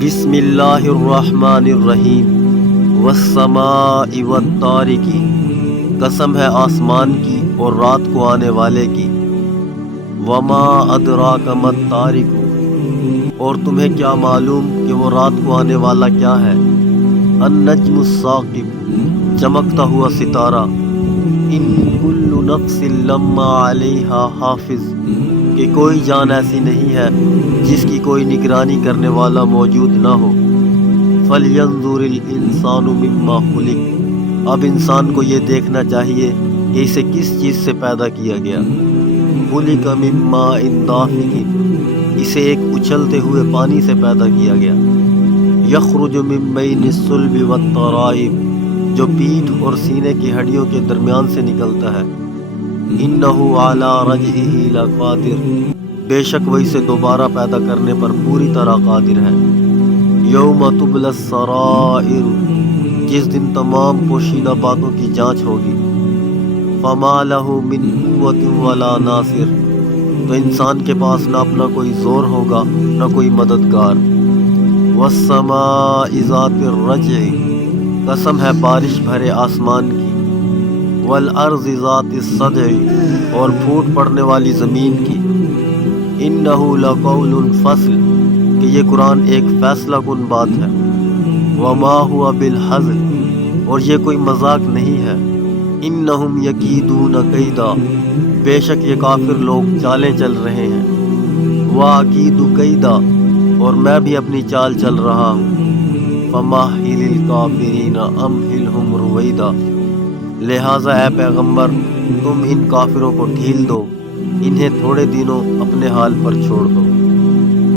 بسم اللہ الرحمن الرحیم والسماء والطارق، قسم ہے آسمان کی اور رات کو آنے والے کی۔ وما ادراک ما الطارق، اور تمہیں کیا معلوم کہ وہ رات کو آنے والا کیا ہے۔ النجم الثاقب، چمکتا ہوا ستارہ۔ ان کل نفس لما علیہا حافظ، کہ کوئی جان ایسی نہیں ہے جس کی کوئی نگرانی کرنے والا موجود نہ ہو۔ فَلْيَنظُرِ الْإِنسَانُ مِمَّا خُلِقَ، اب انسان کو یہ دیکھنا چاہیے کہ اسے کس چیز سے پیدا کیا گیا۔ خُلِقَ مِن مَّاءٍ دَافِقٍ، اسے ایک اچھلتے ہوئے پانی سے پیدا کیا گیا۔ يَخْرُجُ مِن بَيْنِ الصُّلْبِ وَالتَّرَائِبِ، جو پیٹھ اور سینے کی ہڈیوں کے درمیان سے نکلتا ہے۔ إِنَّهُ عَلَى رَجْعِهِ لَقَادِرٌ، بے شک وہ اسے دوبارہ پیدا کرنے پر پوری طرح قادر ہے۔ یوم تبلی السرائر، جس دن تمام پوشیدہ باتوں کی جانچ ہوگی۔ فما لہ من قوت ولا ناصر، تو انسان کے پاس نہ اپنا کوئی زور ہوگا نہ کوئی مددگار۔ والسماء ذات الرجع، قسم ہے بارش بھرے آسمان کی۔ والارض ذات الصدع، اور پھوٹ پڑنے والی زمین کی۔ انہ لقول فصل، کہ یہ قرآن ایک فیصلہ کن بات ہے۔ وما هو بالہزل، اور یہ کوئی مذاق نہیں ہے۔ انہم یکیدون کیدا، بے شک یہ کافر لوگ چالیں چل رہے ہیں۔ واکید کیدا، اور میں بھی اپنی چال چل رہا ہوں۔ فمہل الکافرین امہلہم رویدا، لہٰذا اے پیغمبر تم ان کافروں کو ڈھیل دو، انہیں تھوڑے دنوں اپنے حال پر چھوڑ دو۔